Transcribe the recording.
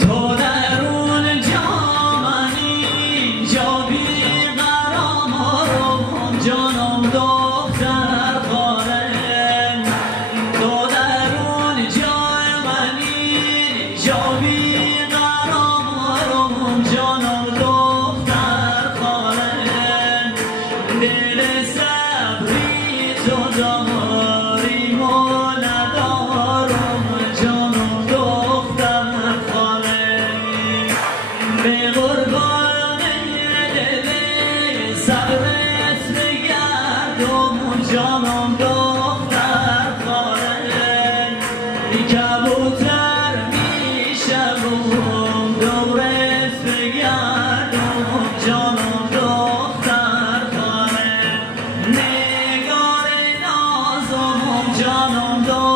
تو درون جامنی جا بیقرارم جانم دختر خاله تو درون جامنی جا بیقرارم جانم دختر خاله دل صبری تو داری ما ندارم جانم دختر خاله به قربان دل صبرت بگردم جانم دختر خاله کبوتر میشم دورت بگردم جانم دختر خاله نگار نازم جانم دختر